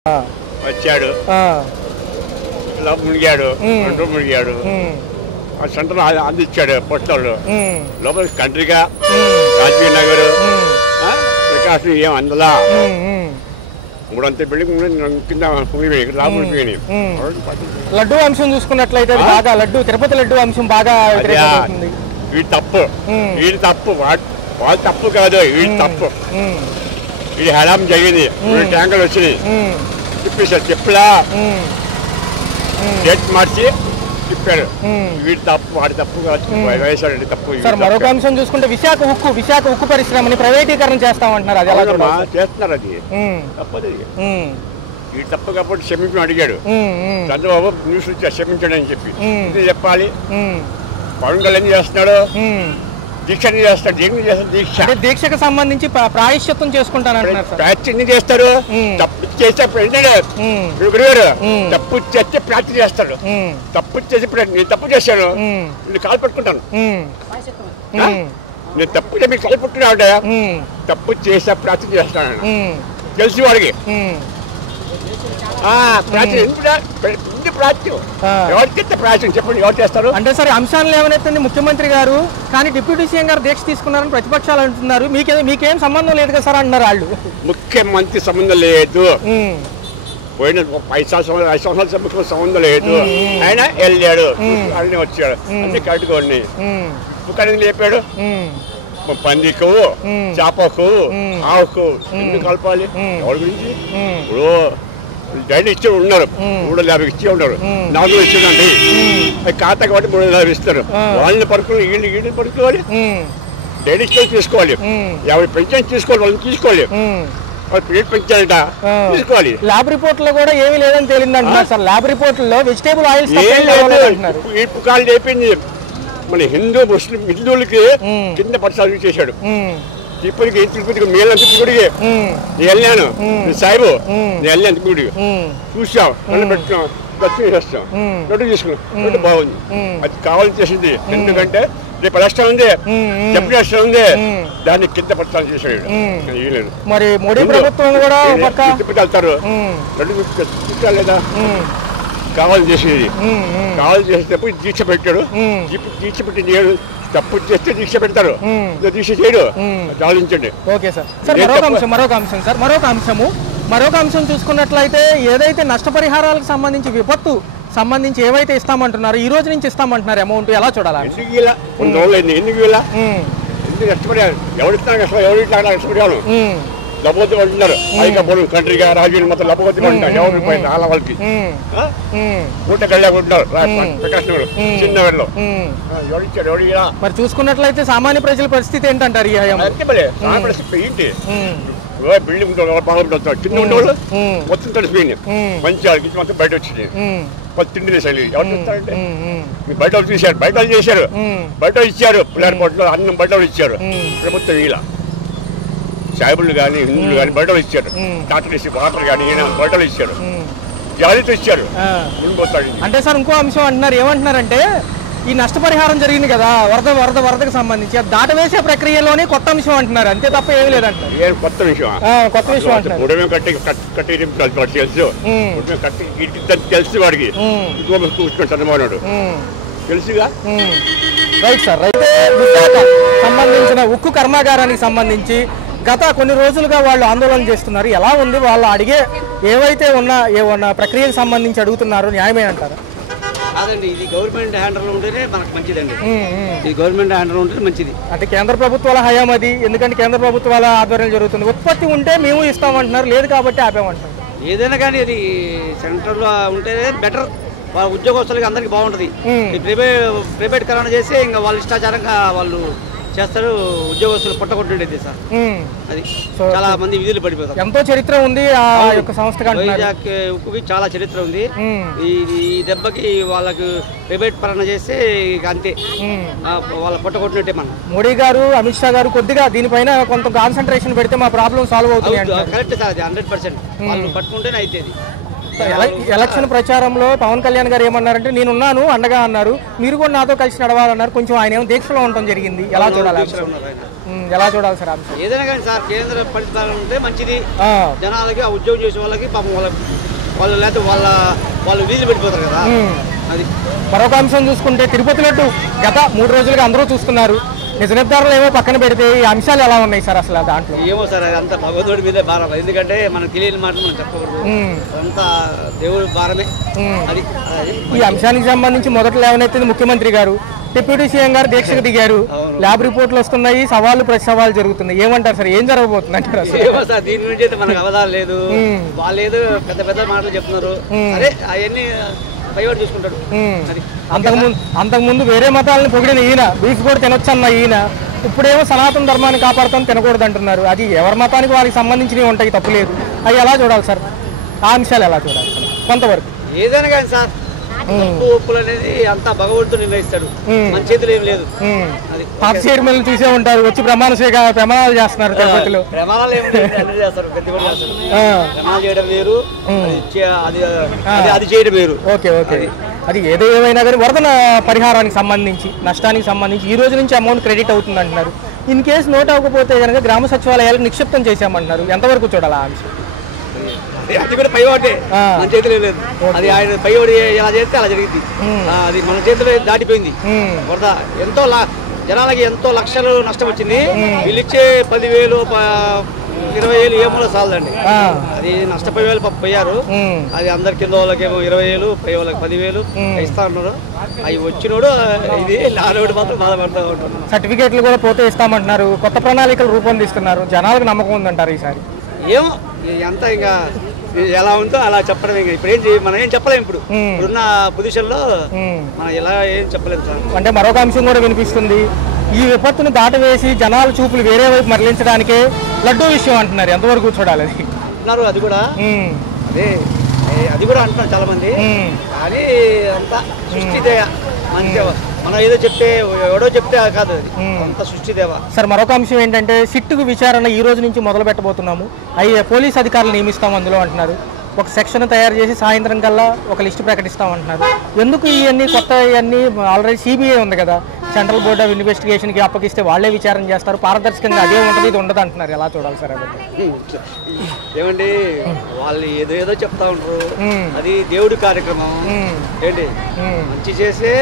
వచ్చాడు మునిగాడు రెండు మునిగాడు ఆ సెంటర్ అందించాడు పోస్టర్లు లోపల కంట్రీగా రాజీవ్ నగర్ ప్రకాశం ఏం అందలా 300 బిల్డింగ్ కింద రాముడిపోయినాయి. లడ్డు అంశం చూసుకున్నట్లయితే బాగా తిరుపతి లడ్డు అంశం బాగా వీడి తప్పు వాళ్ళు తప్పు కాదు, వీడి తప్పు. ఇది హడాం జరిగింది, 2 ట్యాంకులు వచ్చినాయి తిప్పేశారు. చెప్పులా డేట్ మార్చి తిప్పారు. వీడి తప్పు వాడి తప్పు కాదు, వైఎస్ఆర్ తప్పు. మరొక అంశం చూసుకుంటే విశాఖ ఉక్కు పరిశ్రమని ప్రైవేటీకరణ చేస్తామంటున్నారు. అది ఎలా చేస్తున్నారు, అది తప్పదు. వీడు తప్పు కాబట్టి క్షమించడం అడిగాడు చంద్రబాబు, న్యూస్ క్షమించడం అని చెప్పి ఇది చెప్పాలి. పవన్ కళ్యాణ్ చేస్తున్నాడు, దీక్ష చేస్తాడు. దీక్షకు సంబంధించి ప్రాయశ్చిత్తం చేసుకుంటానంటున్నారు. ప్రాయశ్చిత్తం చేస్తారు. తప్పు చేస్తే తప్పు చేస్తే ప్రార్థన చేస్తాడు. తప్పు చేసి నేను తప్పు చేశాను, నేను కాలు పట్టుకుంటాను. నేను తప్పు మీరు కాలు పట్టుకున్నా తప్పు చేస్తే ప్రార్థన చేస్తాను తెలిసి వాడికి. చెప్పండి ఎవరు చేస్తారు అంటే సరే అంశాలు ఏమైనా ముఖ్యమంత్రి గారు కానీ డిప్యూటీ సీఎం గారు దీక్ష తీసుకున్నారని ప్రతిపక్షాలు అంటున్నారు. మీకేం సంబంధం లేదు కదా సార్ అంటున్నారు వాళ్ళు. ముఖ్యమంత్రి సంబంధం లేదు, పోయిన 5 సంవత్సరాల సంబంధం లేదు. ఆయన వెళ్ళాడు, అన్నీ వచ్చాడు, అన్ని కరెక్ట్గా ఉన్నాయి. ఉప్పు లేపాడు. పందికు, చేపకు, ఆవుకు ఎందుకు కలపాలి? ఎవరి గురించి? ఇప్పుడు డైలీ ఇచ్చి ఉన్నారు, 350 ఇచ్చి ఉన్నారు, 4 ఇచ్చిందండి. ఖాతా కాబట్టి 350 ఇస్తారు. వాళ్ళని పడుకుని వీళ్ళని పడుకోవాలి, డైలీ ఇచ్చి తీసుకోవాలి. ఎవరి పెన్షన్ తీసుకోవాలి, వాళ్ళని తీసుకోవాలి. పెంచాలట తీసుకోవాలి. ల్యాబ్ రిపోర్ట్ లో కూడా ఏమీ లేదని తేలిందంటున్నారు సార్. ల్యాబ్ రిపోర్ట్ లో వెజిటేబుల్ ఆయిల్స్ ఈపు కాలు లేపింది. మన హిందువులకి కింద పరిసరాలు చేశాడు. తిరుపతికి మేలు తిరుగుడికి నేను వెళ్ళాను, సాయిబు నేను వెళ్ళాను తిరుగుడికి చూసాం, పెట్టాం, దర్శనం చేస్తాం, రొడ్డు తీసుకున్నాం. రొడ్డు బాగుంది, అది కావాలని చేసింది. ఎందుకంటే రేపు ఎలక్షన్ ఉంది, చెప్పిన ఎలక్షన్ ఉంది, దాన్ని కింద పట్టాలు చేసాడు. మరి మోడీ ప్రభుత్వం కూడా తిరుపతి వెళ్తారు, రొడ్డు తీసుకెళ్ళలేదా? కావాలని చేసేది. కావాలని చేసేటప్పుడు దీక్ష పెట్టాడు. దీక్ష పెట్టి నేను తప్పు చేస్తే దీక్ష పెడతారు, దీక్ష చేయడు. ఆలోచించండి. Okay sir. మరొక అంశం చూసుకున్నట్లయితే ఏదైతే నష్టపరిహారాలకు సంబంధించి విపత్తు సంబంధించి ఏవైతే ఇస్తామంటున్నారు, ఈ రోజు నుంచి ఇస్తామంటున్నారు అమౌంట్ ఎలా చూడాలి? ఎవరు నష్టపరిహారం లభోతి అంటున్నారు. అయికపోవడం కంట్రీగా రాజీవ్ మొత్తం లభోతి అంటారు. ఎవరు రూపాయలు చాలా వాళ్ళకి ఉంటున్నారు ప్రకాశం చిన్నవాళ్ళు. ఎవరిచ్చాడు? ఎవరు? మరి చూసుకున్నట్లయితే సామాన్య ప్రజల పరిస్థితి ఏంటంటారు? ఏంటి బిల్డింగ్ కింద ఉండేవాళ్ళు మొత్తం తడిసిపోయింది. మంచి వాళ్ళకి మొత్తం బయట వచ్చింది. తిండి వేసాలి. ఎవరు చూస్తారంటే బయట వాళ్ళు తీశారు, బయట వాళ్ళు చేశారు, బయట ఇచ్చారు. పిల్లల పొట్టలో అన్నం బయట వాళ్ళు ఇచ్చారు. ప్రభుత్వం ఇలా సాయిబులు కానీ హిందువులు కానీ బయటలు ఇచ్చారు. డాక్టర్ ఇచ్చి వాటర్ కానీ బయటలు ఇచ్చారు, జాలీతో ఇచ్చారు. అంటే సార్ ఇంకో అంశం అంటున్నారు, ఏమంటున్నారంటే ఈ నష్టపరిహారం జరిగింది కదా వరదకు సంబంధించి దాటవేసే ప్రక్రియలోనే కొత్త అంశం అంటున్నారు, అంతే తప్ప ఏమీ లేదంటారు. ఏం కొత్త విషయం? ఉడమే కట్టి తెలుసు, తెలుసు వాడికి కూర్చుని చంద్రబాబు తెలుసుగా. Right sir. అయితే విశాఖ సంబంధించిన ఉక్కు కర్మాగారానికి సంబంధించి గత కొన్ని రోజులుగా వాళ్ళు ఆందోళన చేస్తున్నారు. ఎలా ఉంది? వాళ్ళు అడిగే ఏవైతే ఏమన్నా ప్రక్రియకు సంబంధించి అడుగుతున్నారు, న్యాయమే అంటారు? కాదండి, ఇది గవర్నమెంట్ హ్యాండర్లో ఉంటేనే మనకు మంచిదండి. ఇది గవర్నమెంట్ హ్యాండర్లో ఉంటేనే మంచిది. అంటే కేంద్ర ప్రభుత్వాల హయాం అది, ఎందుకంటే కేంద్ర ప్రభుత్వాల ఆధ్వర్యంలో జరుగుతుంది. ఉత్పత్తి ఉంటే మేము ఇస్తామంటున్నారు, లేదు కాబట్టి ఆపామంటున్నారు. ఏదైనా కానీ అది సెంటర్లో ఉంటేనే బెటర్. వాళ్ళ ఉద్యోగస్తులకి అందరికి బాగుంటుంది. ప్రైవేట్ కరోనా చేసి ఇంకా వాళ్ళ ఇష్టాచారంగా వాళ్ళు చేస్తారు. ఉద్యోగస్తులు పుట్టగొట్టుండేది సార్. అది చాలా మంది విధులు పడిపోతారు. ఎంతో చరిత్ర ఉంది ఆ యొక్క సంస్థకి. వైజాగ్ ఉక్కుకి చాలా చరిత్ర ఉంది. ఈ దెబ్బకి వాళ్ళకి ప్రైవేట్ పరణ చేస్తే అంతే, వాళ్ళ పుట్టగొట్టినట్టే. మనం మోడీ గారు, అమిత్ షా గారు కొద్దిగా దీనిపైన కొంత కాన్సన్ట్రేషన్ పెడితే మా ప్రాబ్లం సాల్వ్ అవుతుంది. కరెక్ట్ సార్, అది 100%. వాళ్ళు పట్టుకుంటేనే అయితే. ఎలక్షన్ ప్రచారంలో పవన్ కళ్యాణ్ గారు ఏమన్నారంటే నేనున్నాను అండగా అన్నారు, మీరు కూడా నాతో కలిసి నడవాలన్నారు. కొంచెం ఆయన ఏమో దీక్షలో ఉండటం జరిగింది, ఎలా చూడాలి? ఎలా చూడాలి సార్ అంశం? ఏదైనా కానీ సార్ కేంద్ర పరిపాలన ఉంటే మంచిది. జనాలకి ఆ ఉద్యోగం చేసే వాళ్ళకి పాపం వాళ్ళు లేకపోతే వాళ్ళు వీధులు పెట్టిపోతారు కదా. అది మరొక అంశం చూసుకుంటే తిరుపతి లడ్డు గత 3 రోజులుగా అందరూ చూస్తున్నారు. నిజ నిర్ధారణలు ఏమో పక్కన పెడితే ఈ అంశాలు ఎలా ఉన్నాయి సార్ అసలు దాంట్లో? ఏమో సార్ అది అంత భగవంతుడి మీదే భారం. ఎందుకంటే మనకు తెలియని మాటలు మనం చెప్పకూడదు. అంతా దేవుడి భారమే. అది ఈ అంశానికి సంబంధించి మొదట లేవనెత్తింది ముఖ్యమంత్రి గారు, డిప్యూటీ సీఎం గారు దీక్షకు దిగారు. ల్యాబ్ రిపోర్ట్లు వస్తున్నాయి, సవాళ్ళు ప్రతి సవాళ్ళు జరుగుతున్నాయి. ఏమంటారు సార్, ఏం జరగబోతుంది అంటారు అసలు? ఏమో సార్ దీని నుంచి అయితే మనకు అవధానం లేదు. వాళ్ళు ఏదో పెద్ద పెద్ద మాటలు చెప్తున్నారు. అదే అవన్నీ పైవాడు చూసుకుంటాడు. అంతకుముందు వేరే మతాలను పొగిడిన ఈయన బీఫ్ కూడా తినొచ్చన్న ఈయన ఇప్పుడేమో సనాతన ధర్మాన్ని కాపాడుతాం తినకూడదు అంటున్నారు. అది ఎవరి మతానికి వాళ్ళకి సంబంధించినవి ఉంటాయి, తప్పులేదు. అవి ఎలా చూడాలి సార్? ఆ అంశాలు ఎలా చూడాలి కొంతవరకు? ఏదైనా కానీ సార్ ఒప్పులు అనేది అంతా భగవంతుడు నిర్ణయిస్తాడు, మన చేతులు ఏం లేదు. పాత చైర్మన్లు చూసే ఉంటారు, వచ్చి ప్రమాణాలు చేస్తున్నారు తిరుపతిలో. ప్రమాణాలు ఏమి చేస్తారు, ప్రమాణాలు చేయడం వేరు, అది చేయడం వేరు. Okay okay. అది ఏదో ఏమైనా కానీ వరద పరిహారానికి సంబంధించి నష్టానికి సంబంధించి ఈ రోజు నుంచి అమౌంట్ క్రెడిట్ అవుతుంది అంటున్నారు. ఇన్ కేసు నోట్ అవ్వకపోతే కనుక గ్రామ సచివాలయాలకు నిక్షిప్తం చేశామంటున్నారు. ఎంతవరకు చూడాలి ఆ అంశం? అది కూడా పైవాడే, మన చేతిలో లేదు. అది ఆయన పైవాడు ఎలా చేస్తే అలా జరిగింది. అది మన చేతిలో దాటిపోయింది. వరద ఎంతో జనాలకి ఎంతో లక్షలు నష్టం వచ్చింది. వీళ్ళు ఇచ్చే 10,000 20,000 ఏమో చాలదండి. అది నష్టపోయే వాళ్ళు పోయారు. అది అందరి కింద వాళ్ళకేమో 20,000, పై వాళ్ళకి 10,000 ఇస్తా ఉన్నారు. అవి వచ్చినోడు ఇది లానోడు మాత్రం బాధపడతా ఉంటున్నారు. సర్టిఫికేట్లు కూడా పోతే ఇస్తామంటున్నారు. కొత్త ప్రణాళికలు రూపొందిస్తున్నారు. జనాలకు నమ్మకం ఉందంటారు ఈసారి? ఏమో ఎంత ఇంకా ఎలా ఉందో అలా చెప్పడం. ఇప్పుడు మనం ఏం చెప్పలేము. ఇప్పుడున్న పొజిషన్ లో మనం ఎలా ఏం చెప్పలేదు సార్. అంటే మరొక అంశం కూడా వినిపిస్తుంది, ఈ విపత్తును దాటవేసి జనాల చూపులు వేరే వైపు మరలించడానికే లడ్డూ విషయం అంటున్నారు. ఎంతవరకు చూడాలి అది? అంటున్నారు అది కూడా. అది కూడా అంటున్నారు చాలా మంది. కానీ అంతా సృష్టిదేవ, మంచిగా మనం ఏదో చెప్తే ఎవడో చెప్తే కాదు, అది అంత సృష్టిదేవ. సార్ మరొక అంశం ఏంటంటే సిట్టుకు విచారణ ఈ రోజు నుంచి మొదలు పెట్టబోతున్నాము. పోలీస్ అధికారులు నియమిస్తాం అందులో అంటున్నారు. ఒక సెక్షన్ తయారు చేసి సాయంత్రం కల్లా ఒక లిస్టు ప్రకటిస్తామంటున్నారు. ఎందుకు ఇవన్నీ కొత్త ఇవన్నీ? ఆల్రెడీ సిబిఐ ఉంది కదా, సెంట్రల్ బోర్డ్ ఆఫ్ ఇన్వెస్టిగేషన్కి అప్పగిస్తే వాళ్లే విచారణ చేస్తారు, పారదర్శకంగా అదే ఉంటుంది, ఇది ఉండదు అంటున్నారు. ఎలా చూడాలి సార్ అది? ఏమండి వాళ్ళు ఏదో చెప్తా ఉంటారు. అది దేవుడి కార్యక్రమం ఏంటి. మంచి చేసే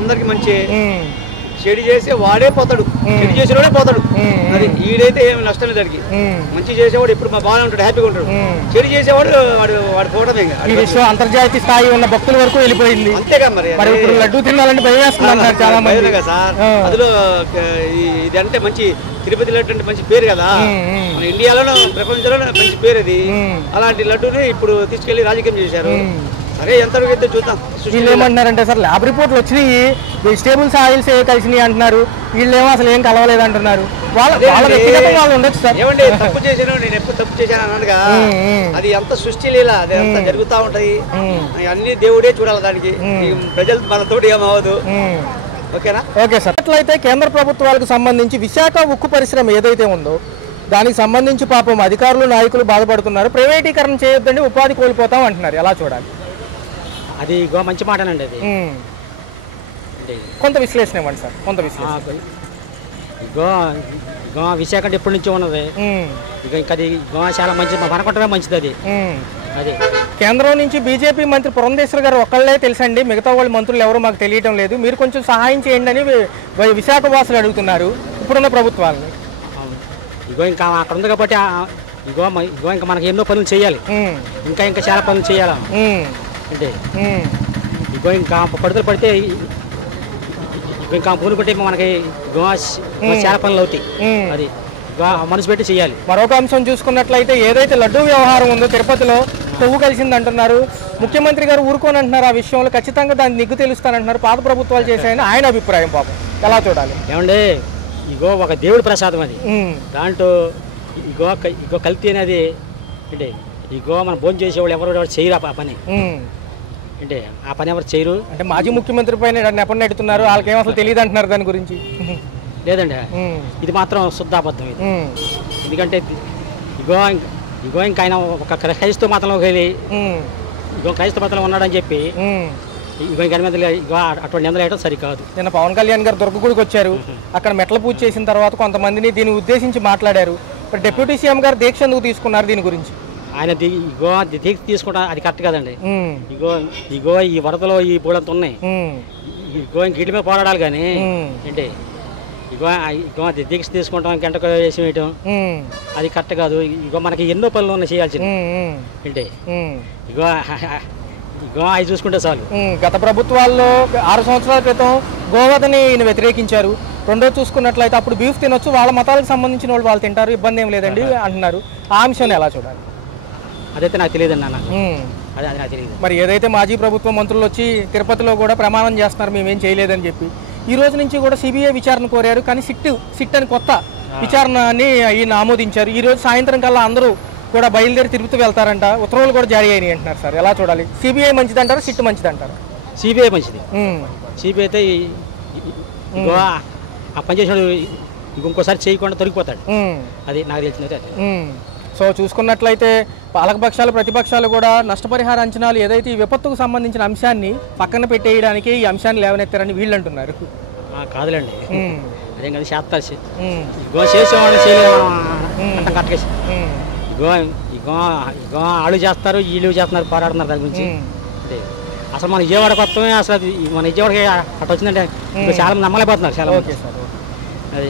అందరికి మంచి, చెడు చేసే వాడే పోతాడు, చెడు చేసేవాడే పోతాడు. అది ఈడైతే ఏమి నష్టం లేదు దానికి. మంచి చేసేవాడు ఎప్పుడు బాగానే ఉంటాడు, హ్యాపీగా ఉంటాడు. చెడు చేసేవాడు వాడు పోవడమే. ఈ విషయం అంతర్జాతీయ స్థాయి ఉన్న భక్తుల వరకు వెళ్ళిపోయింది. అంతేగా మరి ఇప్పుడు లడ్డూ తినాలంటే భయం వేస్తున్నారు చాలా మంది సార్. అందులో ఇది అంటే మంచి తిరుపతి లడ్డు అంటే మంచి పేరు కదా మన ఇండియాలోనూ ప్రపంచంలోనే మంచి పేరు అది. అలాంటి లడ్డూని ఇప్పుడు తీసుకెళ్లి రాజకీయం చేశారు. అరే ఎంతవరకు అయితే చూద్దాం. వీళ్ళు ఏమంటున్నారంటే సార్ ల్యాబ్ రిపోర్ట్లు వచ్చినాయి, వెజిటేబుల్స్ ఆయిల్స్ కలిసినాయి అంటున్నారు. వీళ్ళేమో అసలు ఏం కలవలేదు అంటున్నారు. వాళ్ళు ఉండొచ్చు సార్. ఏమండి తప్పు చేశాను, నేను ఎప్పుడు తప్పు చేశాను అన్నాడుగా. అది ఎంత సృష్టి లీల, అది అంత జరుగుతూ ఉంటది. అన్ని దేవుడే చూడాలి దానికి. ప్రజలు మనతోటి ఏమవ్వదు. ఓకేనా? Okay sir. అట్లయితే కేంద్ర ప్రభుత్వాలకు సంబంధించి విశాఖ ఉక్కు పరిశ్రమ ఏదైతే ఉందో దానికి సంబంధించి పాపం అధికారులు నాయకులు బాధపడుతున్నారు. ప్రైవేటీకరణ చేయొద్దండి, ఉపాధి కోల్పోతాం అంటున్నారు. ఎలా చూడాలి? అది మంచి మాటనండి. అది కొంత విశ్లేషణ ఇవ్వండి సార్. కొంత విశ్లేషణ. విశాఖ ఎప్పటి నుంచో ఉన్నది. ఇంకా అది చాలా మంచిది, మనకుంటమే మంచిది. అది కేంద్రం నుంచి బీజేపీ మంత్రి పురంధేశ్వర్ గారు ఒక్కళ్ళే తెలుసండి, మిగతా వాళ్ళ మంత్రులు ఎవరో మాకు తెలియటం లేదు, మీరు కొంచెం సహాయం చేయండి అని విశాఖ వాసులు అడుగుతున్నారు ఇప్పుడున్న ప్రభుత్వాలని. ఇంకా అక్కడ ఉంది కాబట్టి ఇంకా మనకి ఎన్నో పనులు చేయాలి. ఇంకా చాలా పనులు చేయాలి. అంటే ఇంకా పడుదలు పడితే ఇంకా పూనుకుంటే మనకి చాలా పనులు అవుతాయి. అది మనసు పెట్టి చేయాలి. మరొక అంశం చూసుకున్నట్లయితే ఏదైతే లడ్డూ వ్యవహారం ఉందో తిరుపతిలో కొవ్వు కలిసింది అంటున్నారు. ముఖ్యమంత్రి గారు ఊరుకొని అంటున్నారు. ఆ విషయంలో ఖచ్చితంగా దాన్ని నిగ్గు తెలుస్తానంటున్నారు. పాత ప్రభుత్వాలు చేశాయని ఆయన అభిప్రాయం. పాపం ఎలా చూడాలి? ఏమండి ఒక దేవుడి ప్రసాదం అది. దాంట్లో కల్తీ అనేది అంటే మనం భోజనం చేసేవాళ్ళు ఎవరు చేయరు ఆ పని. అంటే ఆ పని ఎవరు చేయరు. అంటే మాజీ ముఖ్యమంత్రి పైన నెపం నెడుతున్నారు. వాళ్ళకేం అసలు తెలియదు అంటున్నారు దాని గురించి. లేదండి ఇది మాత్రం శుద్ధాబద్ధం ఇది. ఎందుకంటే ఇంకా ఆయన ఒక క్రైస్తవ మతంలోకి వెళ్ళి క్రైస్తవ మతంలో ఉన్నాడని చెప్పి ఇగో ఇంకా మీద ఇగో అటువంటి నిందలు వేయడం సరికాదు. నిన్న పవన్ కళ్యాణ్ గారు దుర్గగుడికి వచ్చారు, అక్కడ మెట్ల పూజ చేసిన తర్వాత కొంతమందిని దీన్ని ఉద్దేశించి మాట్లాడారు. ఇప్పుడు డిప్యూటీ సీఎం గారు దీక్ష ఎందుకు తీసుకున్నారు దీని గురించి? ఆయన ఇగో దీక్ష తీసుకుంటా అది కరెక్ట్ కాదండి. ఇగో ఈ వరదలో ఈ బోడంత ఉన్నాయి, ఇగో ఇంక వీటి మీద పోరాడాలి కానీ ఏంటి ఇగో దీక్ష తీసుకుంటాం గంటకు వేసి వేయటం అది కరెక్ట్ కాదు. ఇగో మనకి ఎన్నో పనులు ఉన్నాయి చేయాల్సింది ఏంటి. ఇగో అవి చూసుకుంటే చాలు. గత ప్రభుత్వాల్లో 6 సంవత్సరాల క్రితం గోవధని ఈయన వ్యతిరేకించారు. రెండో చూసుకున్నట్లయితే అప్పుడు బీఫ్ తినొచ్చు, వాళ్ళ మతాలకు సంబంధించిన వాళ్ళు తింటారు, ఇబ్బంది ఏం లేదండి అంటున్నారు. ఆ అంశాన్ని ఎలా చూడాలి? అదైతే నాకు తెలియదు అన్న, అది నాకు తెలియదు. మరి ఏదైతే మాజీ ప్రభుత్వ మంత్రులు వచ్చి తిరుపతిలో కూడా ప్రమాణం చేస్తున్నారు మేమేం చేయలేదని చెప్పి, ఈ రోజు నుంచి కూడా సిబిఐ విచారణ కోరారు, కానీ సిట్ అని కొత్త విచారణని ఈయన ఆమోదించారు. ఈ రోజు సాయంత్రం కల్లా అందరూ కూడా బయలుదేరి తిరుపతి వెళ్తారంట, ఉత్తర్వులు కూడా జారీ అయినాయి అంటున్నారు. సార్ ఎలా చూడాలి? సిబిఐ మంచిది అంటారా, సిట్ మంచిది అంటారా? సిబిఐ మంచిది. సిబిఐ అయితే ఇగో ఆ పని చేసినాడు ఇంకోసారి చేయకుండా తొలగిపోతాడు, అది నాకు తెలిసింది. సో చూసుకున్నట్లయితే పాలకపక్షాలు ప్రతిపక్షాలు కూడా నష్టపరిహార అంచనాలు ఏదైతే ఈ విపత్తుకు సంబంధించిన అంశాన్ని పక్కన పెట్టేయడానికి ఈ అంశాన్ని లేవనెత్తారని వీళ్ళు అంటున్నారు. కాదులేండి, అదేం కదా చేస్తారు, ఇగో చేసేవాళ్ళు చేయలేము కట్టకేసి. ఇగో ఇగో ఇగో వాళ్ళు చేస్తారు వీళ్ళు చేస్తున్నారు, పోరాడుతున్నారు దాని గురించి. అంటే అసలు మన విజయవాడ కొత్తమే, అసలు మన విజయవాడకి అట్లా వచ్చిందంటే చాలా మంది నమ్మలేకపోతున్నారు చాలా మంది. అది